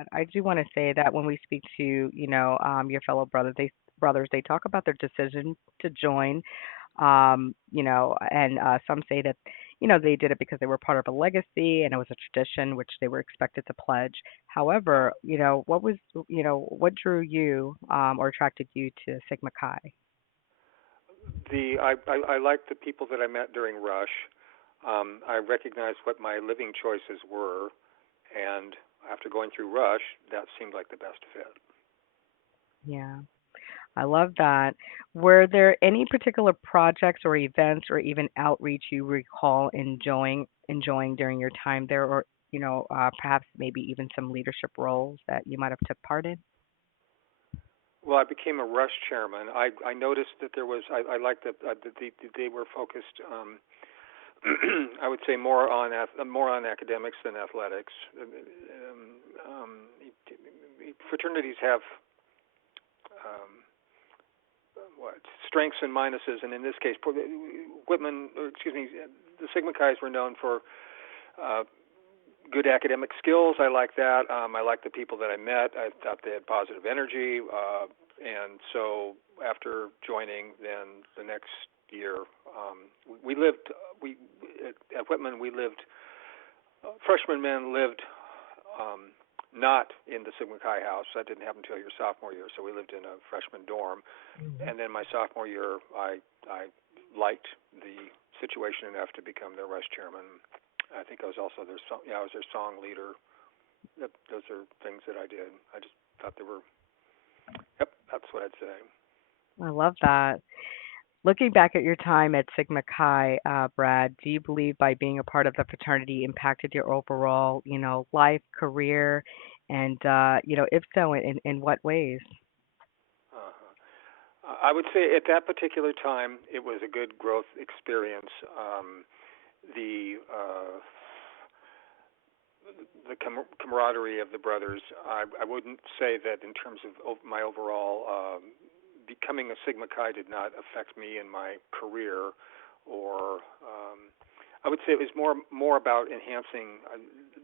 that. I do want to say that when we speak to, your fellow brothers, they talk about their decision to join. And some say that, they did it because they were part of a legacy and it was a tradition which they were expected to pledge. However, what drew you or attracted you to Sigma Chi? I liked the people that I met during Rush. I recognized what my living choices were, and after going through Rush, that seemed like the best fit. Yeah. I love that. Were there any particular projects or events or even outreach you recall enjoying during your time there, or perhaps maybe even some leadership roles that you might have took part in? Well, I became a Rush chairman. I noticed that there was I liked that they were focused. I would say more on academics than athletics. Fraternities have um, what strengths and minuses, and in this case, the Sigma Chi's were known for uh, good academic skills. I like that. I like the people that I met. I thought they had positive energy, and so after joining, then the next year, we lived. We at Whitman we lived. Freshman men lived not in the Sigma Chi house. That didn't happen until your sophomore year, so we lived in a freshman dorm. Mhm. And then my sophomore year, I liked the situation enough to become their rush chairman. I think I was also I was their song leader. Those are things that I did. I just thought they were. Yep, that's what I'd say. I love that. Looking back at your time at Sigma Chi, Brad, do you believe by being a part of the fraternity impacted your overall, life, career, and if so, in what ways? I would say at that particular time, it was a good growth experience. The camaraderie of the brothers. I wouldn't say that in terms of my overall becoming a Sigma Chi did not affect me in my career, or I would say it was more about enhancing.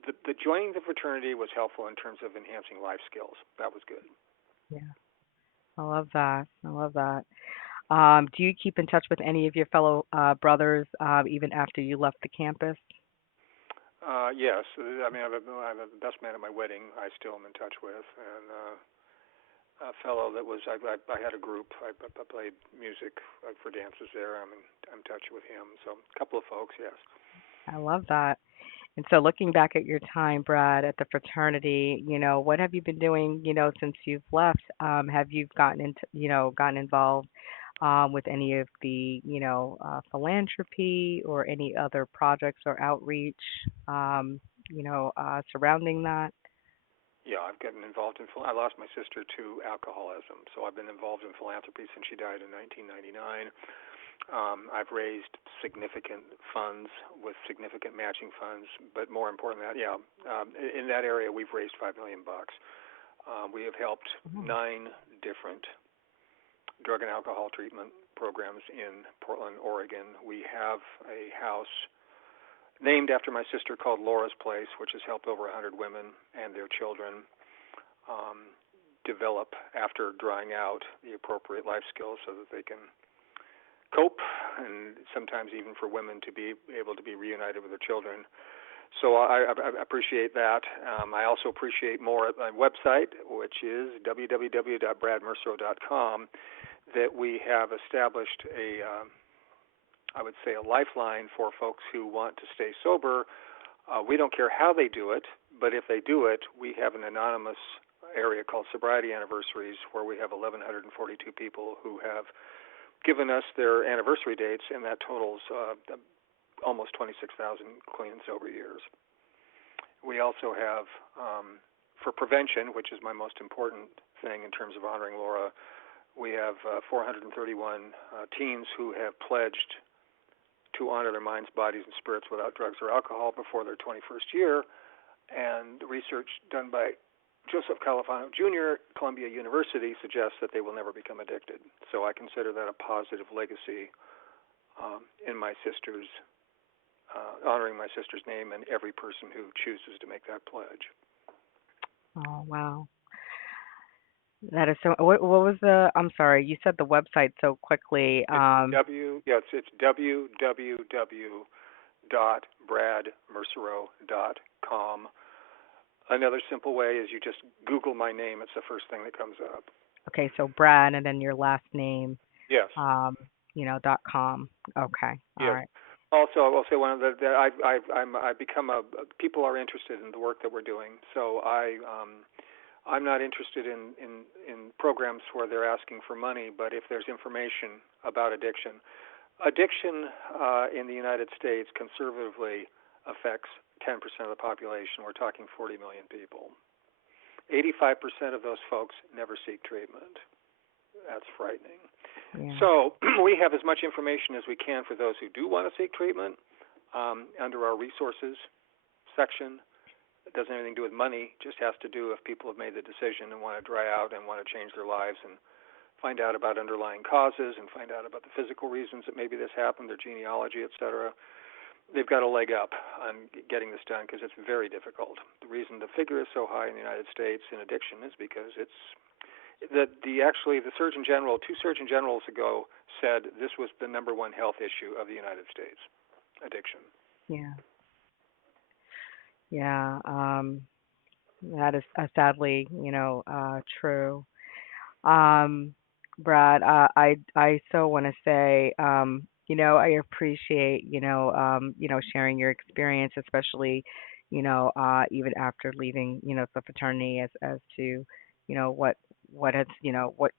The joining the fraternity was helpful in terms of enhancing life skills. That was good. Yeah, I love that. I love that. Do you keep in touch with any of your fellow brothers even after you left the campus? Yes, I mean I have the best man at my wedding. I still am in touch with, and a fellow that was I had a group. I played music for dances there. I'm in touch with him. So a couple of folks, yes. I love that. And so, looking back at your time, Brad, at the fraternity, what have you been doing, since you've left? Have you gotten involved with any of the, philanthropy or any other projects or outreach, surrounding that? Yeah, I've gotten involved in. I lost my sister to alcoholism, so I've been involved in philanthropy since she died in 1999. I've raised significant funds with significant matching funds, but more important than that, yeah, in that area we've raised $5 million. We have helped Oh, 9 different drug and alcohol treatment programs in Portland, Oregon. We have a house named after my sister called Laura's Place, which has helped over 100 women and their children um, develop after drying out the appropriate life skills so that they can cope, and sometimes even for women to be able to be reunited with their children. So I appreciate that. I also appreciate more at my website, which is www.bradmerceau.com, that we have established I would say, a lifeline for folks who want to stay sober. We don't care how they do it, but if they do it, we have an anonymous area called Sobriety Anniversaries, where we have 1,142 people who have given us their anniversary dates, and that totals almost 26,000 clean and sober years. We also have, for prevention, which is my most important thing in terms of honoring Laura, we have 431 teens who have pledged to honor their minds, bodies, and spirits without drugs or alcohol before their 21st year. And research done by Joseph Califano Jr., Columbia University, suggests that they will never become addicted. So I consider that a positive legacy in my sister's, honoring my sister's name and every person who chooses to make that pledge. Oh, wow. That is so. What was the? I'm sorry, you said the website so quickly. It's it's www.bradmercereau.com. Another simple way is you just Google my name. It's the first thing that comes up. Okay, so Brad and then your last name, Yes. um, .com. Okay, all Yes. right. Also, I will say one of the I've become a people are interested in the work that we're doing. So I'm not interested in programs where they're asking for money, but if there's information about addiction, in the United States conservatively affects 10% of the population. We're talking 40 million people. 85% of those folks never seek treatment. That's frightening. Yeah, So we have as much information as we can for those who do want to seek treatment under our resources section. It doesn't have anything to do with money. It just has to do if people have made the decision and want to dry out and want to change their lives and find out about underlying causes and find out about the physical reasons that maybe this happened, their genealogy, et cetera. They've got a leg up on getting this done because it's very difficult. The reason the figure is so high in the United States in addiction is because it's the Surgeon General, two Surgeon Generals ago, said this was the number one health issue of the United States, addiction. yeah, yeah. That is sadly, true. Um, Brad, I so want to say, I appreciate, sharing your experience, especially, even after leaving, the fraternity as to, what has,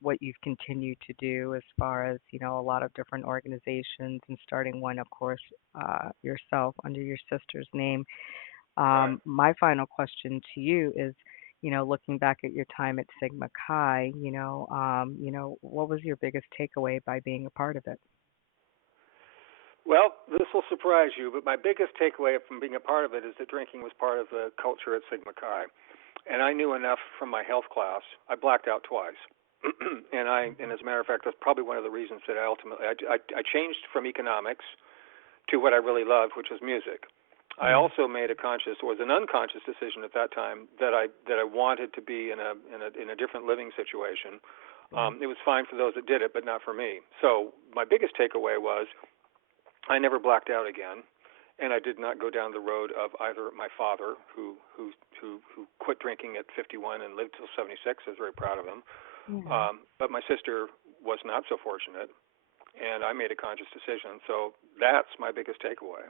what you've continued to do as far as, a lot of different organizations and starting one, of course, yourself under your sister's name. Right. My final question to you is, looking back at your time at Sigma Chi, what was your biggest takeaway by being a part of it? Well, this will surprise you, but my biggest takeaway from being a part of it is that drinking was part of the culture at Sigma Chi. And I knew enough from my health class. I blacked out twice. And as a matter of fact, that's probably one of the reasons that I changed from economics to what I really loved, which was music. I Yeah. also made a conscious, or was an unconscious decision at that time that I wanted to be in a different living situation. Yeah. It was fine for those that did it, but not for me. So my biggest takeaway was I never blacked out again, and I did not go down the road of either my father, who quit drinking at 51 and lived till 76. I was very proud of him. Yeah. But my sister was not so fortunate, and I made a conscious decision. So that's my biggest takeaway.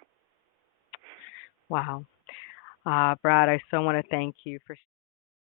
Wow. Brad, I so want to thank you for